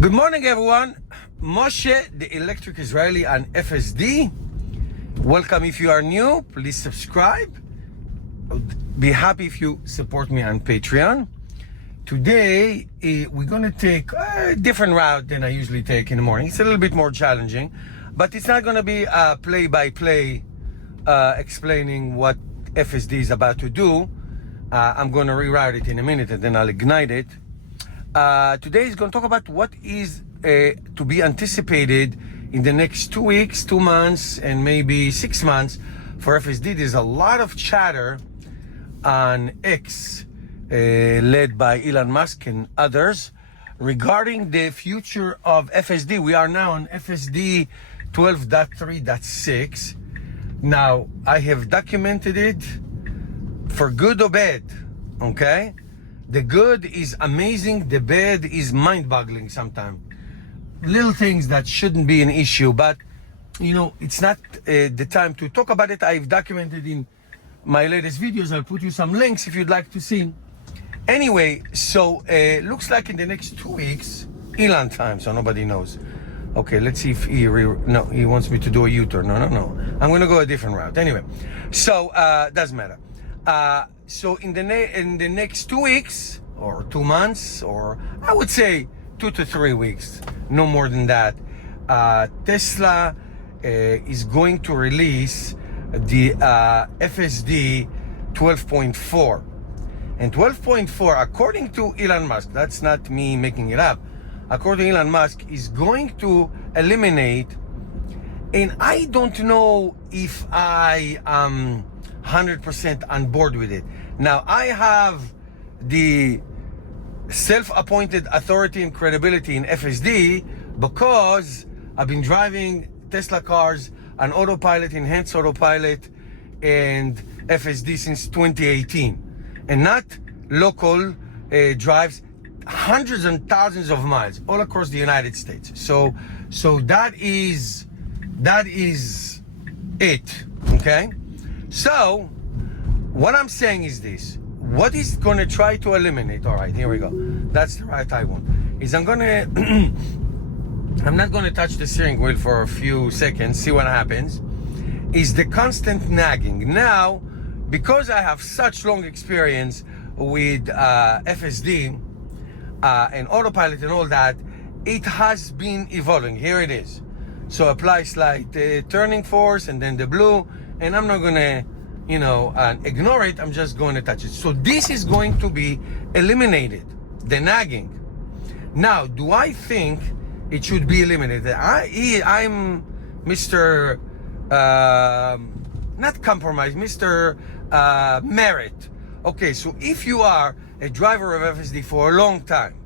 Good morning, everyone. Moshe, the electric Israeli on FSD. Welcome if you are new. Please subscribe. Be happy if you support me on Patreon. Today, we're going to take a different route than I usually take in the morning. It's a little bit more challenging, but it's not going to be a play-by-play explaining what FSD is about to do. I'm going to reroute it in a minute and then I'll ignite it. Today is going to talk about what is to be anticipated in the next 2 weeks, 2 months, and maybe 6 months for FSD. There's a lot of chatter on X, led by Elon Musk and others, regarding the future of FSD. We are now on FSD 12.3.6. Now, I have documented it for good or bad, okay? The good is amazing, the bad is mind-boggling sometimes. Little things that shouldn't be an issue, but you know, it's not the time to talk about it. I've documented in my latest videos. I'll put you some links if you'd like to see. Anyway, so looks like in the next 2 weeks, Elon time, so nobody knows. Okay, let's see if he he wants me to do a U-turn. No. I'm gonna go a different route. Anyway, so doesn't matter. So in the next 2 weeks or 2 months, or I would say 2 to 3 weeks, no more than that, Tesla is going to release the FSD 12.4. And 12.4, according to Elon Musk, that's not me making it up, according to Elon Musk, is going to eliminate, and I don't know if I am 100% on board with it. Now, I have the self-appointed authority and credibility in FSD because I've been driving Tesla cars on autopilot, enhanced autopilot, and FSD since 2018, and not local drives, hundreds and thousands of miles all across the United States. So that is it, okay? So what I'm saying is this: what is going to try to eliminate, all right, here we go, that's the right I want, is I'm not going to touch the steering wheel for a few seconds, see what happens, is the constant nagging. Now, because I have such long experience with FSD and autopilot and all that, it has been evolving. Here it is. So apply slight turning force and then the blue, and I'm not gonna, ignore it. I'm just going to touch it. So this is going to be eliminated, the nagging. Now, do I think it should be eliminated? I'm Mr. Not compromise, Mr. Merit. Okay, so if you are a driver of FSD for a long time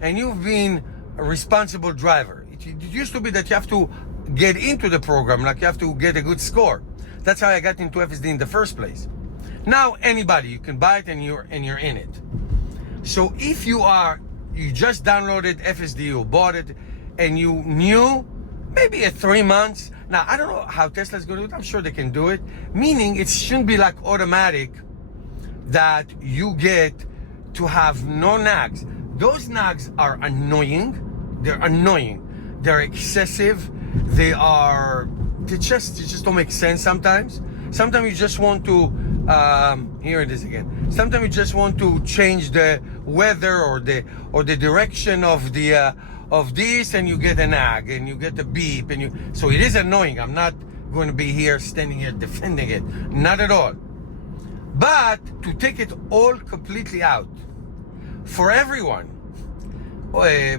and you've been a responsible driver, it used to be that you have to get into the program, like you have to get a good score. That's how I got into FSD in the first place. Now anybody, you can buy it and you're in it. So if you just downloaded FSD, you bought it, and you knew maybe at 3 months. Now I don't know how Tesla's going to do it. I'm sure they can do it. Meaning it shouldn't be like automatic that you get to have no nags. Those nags are annoying. They're annoying. They're excessive. They just don't make sense sometimes. Sometimes you just want to, here it is again. Sometimes you just want to change the weather or the direction of this, and you get a nag and you get a beep, so it is annoying. I'm not going to be here standing here defending it, not at all. But to take it all completely out for everyone,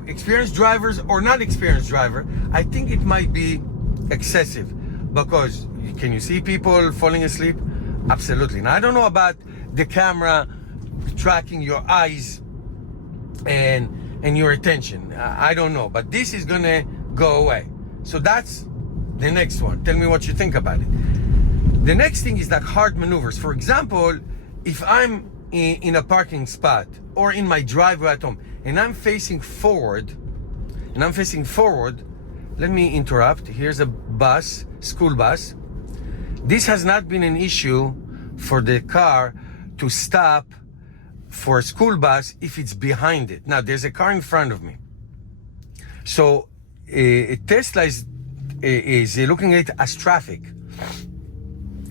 experienced drivers or not experienced driver, I think it might be excessive. Because can you see people falling asleep? Absolutely. Now I don't know about the camera tracking your eyes and your attention. I don't know, but this is gonna go away. So that's the next one. Tell me what you think about it. The next thing is like hard maneuvers. For example, if I'm in a parking spot or in my driveway at home and I'm facing forward, let me interrupt. Here's a bus, school bus. This has not been an issue for the car to stop for a school bus if it's behind it. Now, there's a car in front of me. So Tesla is looking at it as traffic,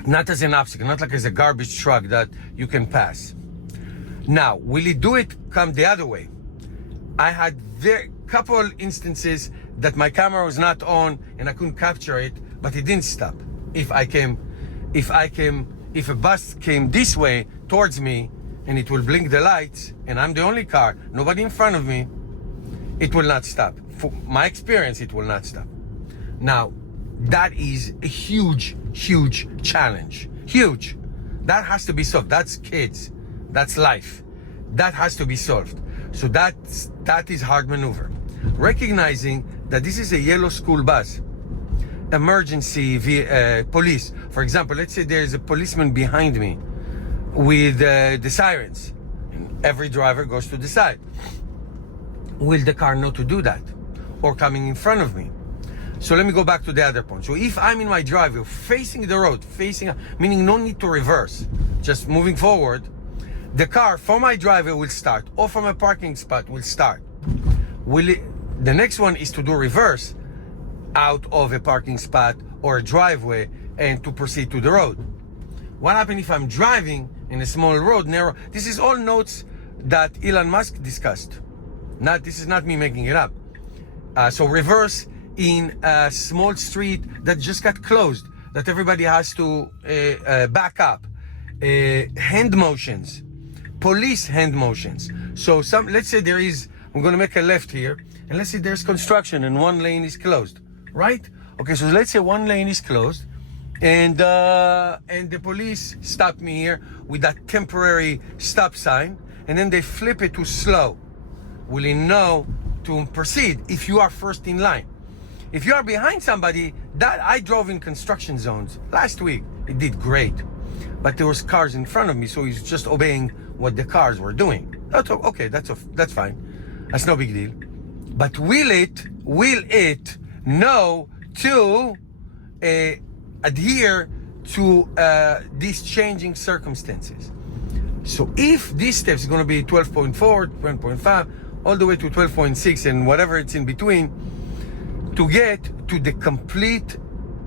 not as an obstacle, not like as a garbage truck that you can pass. Now, will it do it come the other way? I had couple instances that my camera was not on and I couldn't capture it, but it didn't stop. If a bus came this way towards me and it will blink the lights and I'm the only car, nobody in front of me, it will not stop. For my experience, it will not stop. Now, that is a huge, huge challenge. Huge. That has to be solved. That's kids. That's life. That has to be solved. So that is hard maneuver. Recognizing that this is a yellow school bus, emergency police. For example, let's say there's a policeman behind me with the sirens. And every driver goes to the side. Will the car know to do that? Or coming in front of me? So let me go back to the other point. So if I'm in my driveway, facing the road, meaning no need to reverse, just moving forward, the car from my driveway will start, or from a parking spot will start. The next one is to do reverse out of a parking spot or a driveway and to proceed to the road. What happens if I'm driving in a small road, narrow? This is all notes that Elon Musk discussed. This is not me making it up. So reverse in a small street that just got closed, that everybody has to back up. Hand motions, police hand motions. So let's say I'm going to make a left here, and let's say there's construction and one lane is closed, right? Okay, so let's say one lane is closed, and the police stop me here with that temporary stop sign, and then they flip it to slow. Will he know to proceed if you are first in line? If you are behind somebody, that I drove in construction zones last week, it did great, but there was cars in front of me, so he's just obeying what the cars were doing. That's okay. That's fine. That's no big deal. But will it know to adhere to these changing circumstances? So if this step is going to be 12.4, 12.5, all the way to 12.6 and whatever it's in between, to get to the complete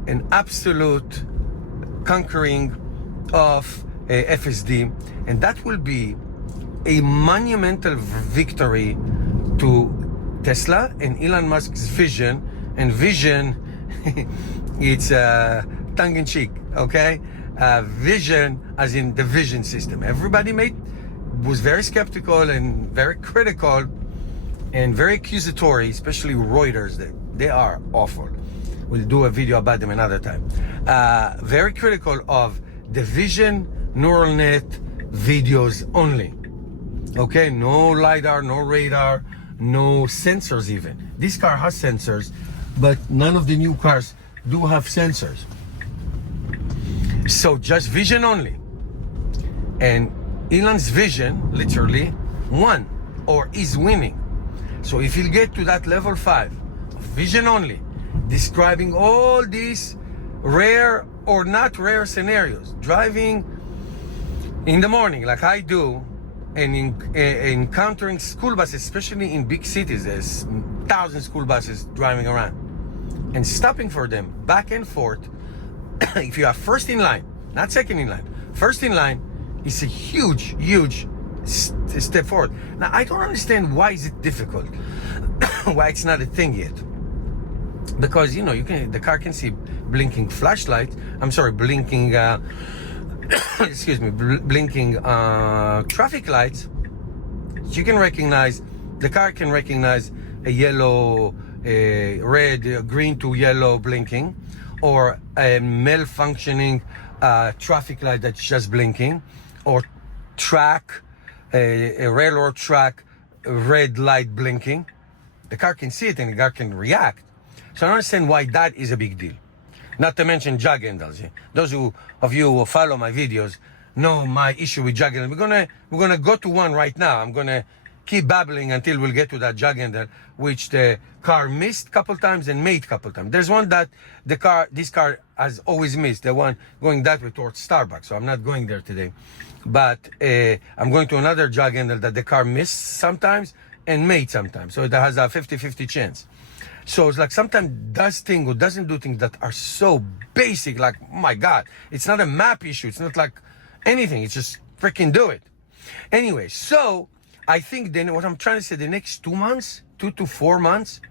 and absolute conquering of FSD, and that will be a monumental victory to Tesla and Elon Musk's vision. And vision, it's tongue-in-cheek, okay? Vision as in the vision system. Everybody was very skeptical and very critical and very accusatory, especially Reuters. They are awful. We'll do a video about them another time. Very critical of the vision neural net videos only. Okay, no LiDAR, no radar, no sensors even. This car has sensors, but none of the new cars do have sensors. So just vision only. And Elon's vision literally won or is winning. So if you get to that level 5 of vision only, describing all these rare or not rare scenarios, driving in the morning like I do, and encountering school buses, especially in big cities, there's 1,000 school buses driving around, and stopping for them back and forth. If you are first in line, not second in line, first in line, is a huge, huge step forward. Now, I don't understand why is it difficult, why it's not a thing yet. Because the car can see blinking flashlights. Blinking. Blinking traffic lights. You can recognize. The car can recognize a yellow, red, green to yellow blinking, or a malfunctioning traffic light that's just blinking, or a railroad track, red light blinking. The car can see it and the car can react. So I don't understand why that is a big deal. Not to mention jog handles. Those of you who follow my videos know my issue with jog handles. We're gonna go to one right now. I'm gonna keep babbling until we'll get to that jog handle, which the car missed a couple times and made a couple times. There's one that this car has always missed. The one going that way towards Starbucks. So I'm not going there today. But I'm going to another jog handle that the car missed sometimes and mate sometimes. So it has a 50-50 chance. So it's like sometimes does things or doesn't do things that are so basic, like, oh my God, it's not a map issue. It's not like anything. It's just freaking do it. Anyway, so I think then what I'm trying to say, the next 2 months, 2 to 4 months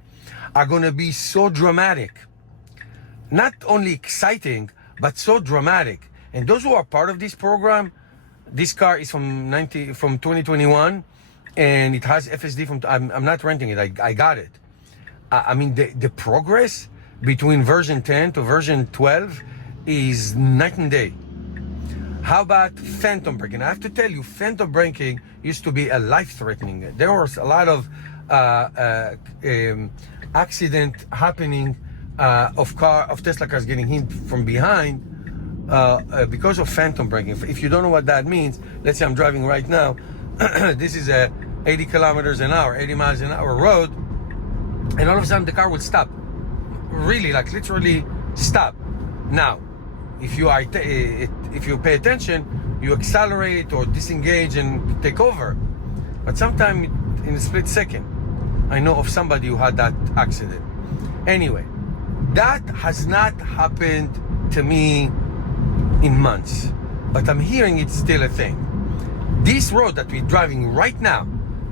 are going to be so dramatic. Not only exciting, but so dramatic. And those who are part of this program, this car is from 2021, and it has FSD from, I'm not renting it, I got it. I mean, the progress between version 10 to version 12 is night and day. How about phantom braking? I have to tell you, phantom braking used to be a life-threatening. There was a lot of accident happening of Tesla cars getting hit from behind because of phantom braking. If you don't know what that means, let's say I'm driving right now. This is a 80 kilometers an hour, 80 miles an hour road, and all of a sudden the car will stop. Really, like literally stop. Now, if you pay attention, you accelerate or disengage and take over. But sometime in a split second, I know of somebody who had that accident. Anyway, that has not happened to me in months, but I'm hearing it's still a thing. This road that we're driving right now,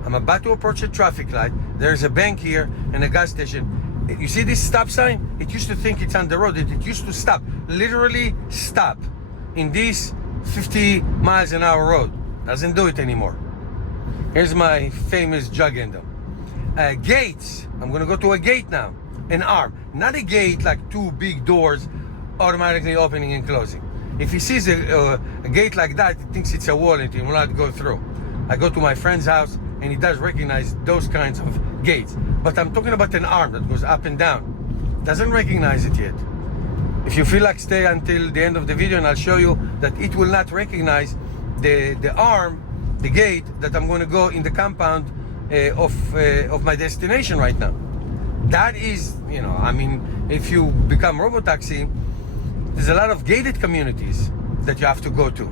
I'm about to approach a traffic light. There's a bank here and a gas station. You see this stop sign? It used to think it's on the road. It used to stop, literally stop in this 50 miles an hour road. Doesn't do it anymore. Here's my famous jug endo. Gates. I'm gonna go to a gate now. An arm, not a gate like two big doors automatically opening and closing. If he sees a gate like that, he thinks it's a wall and he will not go through. I go to my friend's house and he does recognize those kinds of gates. But I'm talking about an arm that goes up and down. Doesn't recognize it yet. If you feel like, stay until the end of the video and I'll show you that it will not recognize the arm, the gate that I'm going to go in the compound of my destination right now. That is, I mean, if you become robotaxi, there's a lot of gated communities that you have to go to,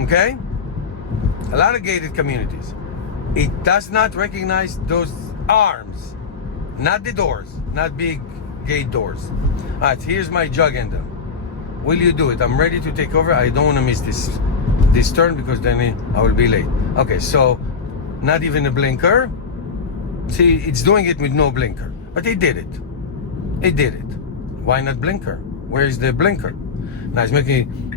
okay? A lot of gated communities. It does not recognize those arms, not the doors, not big gate doors. All right, here's my jug ender. Will you do it? I'm ready to take over. I don't want to miss this turn because then I will be late. Okay, so not even a blinker. See, it's doing it with no blinker. But it did it. It did it. Why not blinker? Where is the blinker? Now it's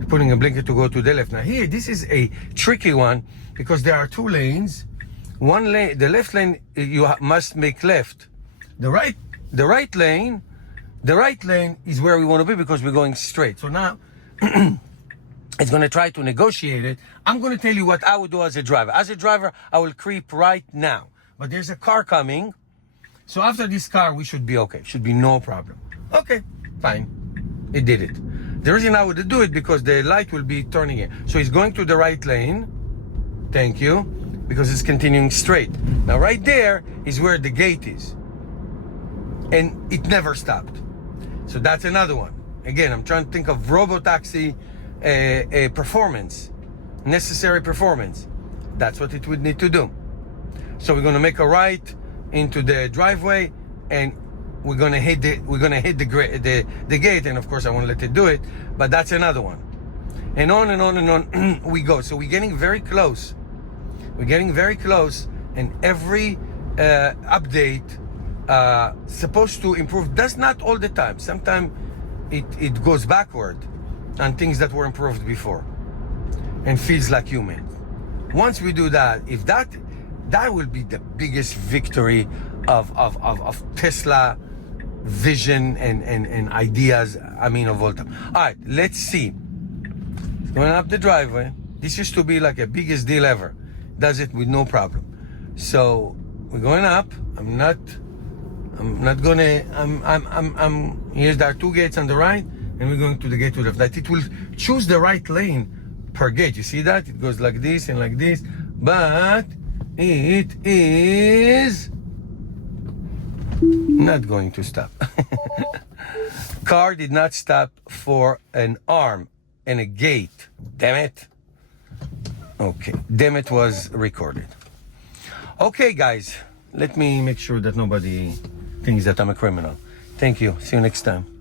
putting a blinker to go to the left. Now here, this is a tricky one because there are two lanes. One lane, the left lane, you must make left. The right lane is where we want to be because we're going straight. So now it's going to try to negotiate it. I'm going to tell you what I would do as a driver. As a driver, I will creep right now. But there's a car coming. So after this car, we should be okay. Should be no problem. Okay, fine. It did it. The reason I would do it because the light will be turning in. So it's going to the right lane. Thank you. Because it's continuing straight. Now right there is where the gate is. And it never stopped. So that's another one. Again, I'm trying to think of robotaxi performance. Necessary performance. That's what it would need to do. So we're going to make a right into the driveway and we're going to hit the gate, and of course I won't let it do it, but that's another one. And on and on and on we go. So we're getting very close. We're getting very close, and every update supposed to improve. That's not all the time. Sometimes it goes backward on things that were improved before and feels like human. Once we do that, if that will be the biggest victory of Tesla vision and ideas, of all time. All right, let's see. Going up the driveway. This used to be like a biggest deal ever. Does it with no problem. So we're going up. Here's, there are two gates on the right, and we're going to the gate to the left. It will choose the right lane per gate. You see that? It goes like this and like this, but it is not going to stop. Car did not stop for an arm and a gate. Damn it. Okay, damn it was recorded. Okay, guys, let me make sure that nobody thinks that I'm a criminal. Thank you. See you next time.